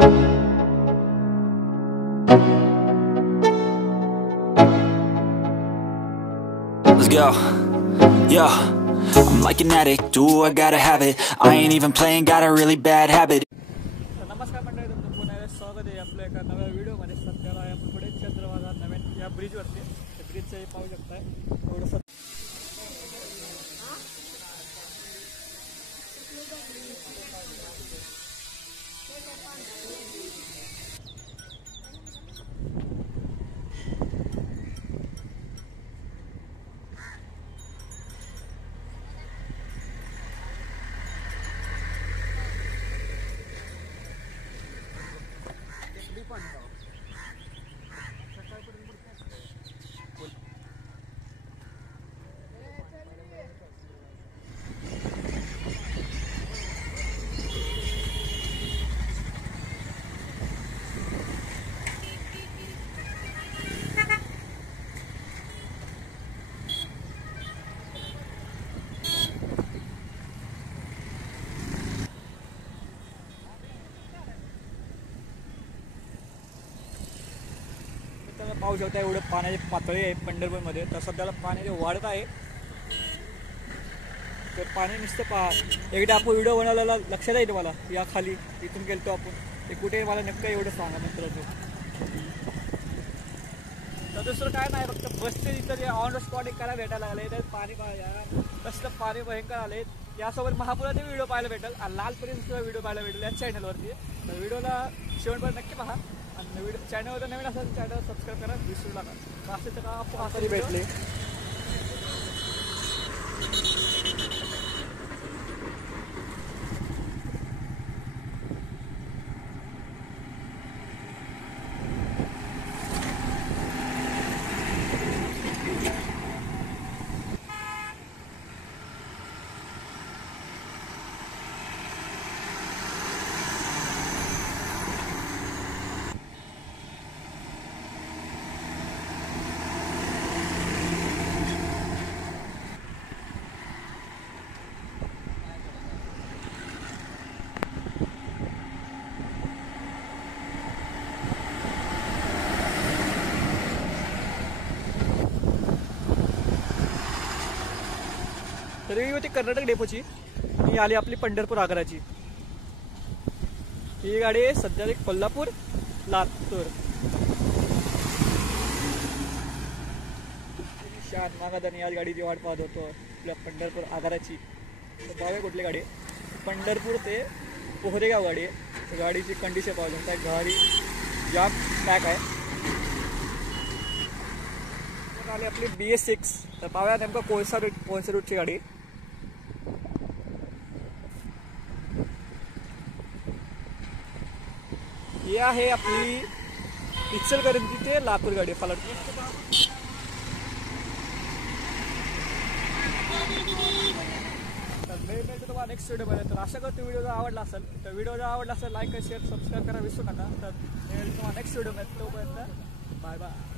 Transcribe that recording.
Let's go. Yo, I'm like an addict. Do I gotta have it? I ain't even playing. Got a really bad habit. नमस्कार मंडळी, तुमचं पुन्हा एकदा स्वागत आहे आपल्या एका नव्या व्हिडिओमध्ये. सध्याला आपण पुढे चंद्रभागा नवीन या ब्रिजवरती. ब्रिजचे पाहू शकताय थोडंसं. पाहू शकता एवढं पाण्याची पातळी आहे पंढरपूरमध्ये. तर सध्याला पाण्याची वाढत आहे. तर पाणी नुसतं पहा. एकदा आपण व्हिडिओ बनवलेला लक्षात येईल मला, या खाली इथून गेलतो आपण. ते कुठे मला नक्की एवढं सांगा मित्रांनो. तर दुसरं काय नाही, फक्त बसचे इथं जे ऑन द स्पॉट एक करायला भेटायला लागले. तर पाणी कसलं पाणी भयंकर आले. यासोबत महापुराचे व्हिडिओ पाहायला भेटेल आणि लालपरीचा व्हिडिओ पाहायला भेटेल या चॅनलवरती. तर व्हिडिओला शेवटपर्यंत नक्की पहा. आणि व्हिडिओ चॅनलवर नवीन असेल चॅनल सबस्क्राईब करा, विसरू नका. असे तर का आपण भेटले. तरी होती कर्नाटक डेपोची. ही आली आपली पंढरपूर आग्राची. ही गाडी आहे सध्या एक कोल्हापूर लातूर. शान नागादानी या गाडीची वाट पाहत होतो आपल्या पंढरपूर आग्राची. तर पाहूया कुठली गाडी आहे. पंढरपूर ते पोहरेगाव गाडी आहे. गाडीची कंडिशन पाहू शकता. गाडी जाम पॅक आहे. आली आपली BS6. तर पाहूया नेमकं कोळसा रूटची गाडी. ही आहे आपली इचलकरंजी ते लातूर गाडी. फलट तर मिळते तुम्हाला नेक्स्ट व्हिडिओमध्ये. तर अशा करतो व्हिडिओ जर आवडला असेल तर लाईक शेअर सबस्क्राईब करा विसरू नका. तर तुम्हाला नेक्स्ट व्हिडिओमध्ये. तोपर्यंत बाय बाय.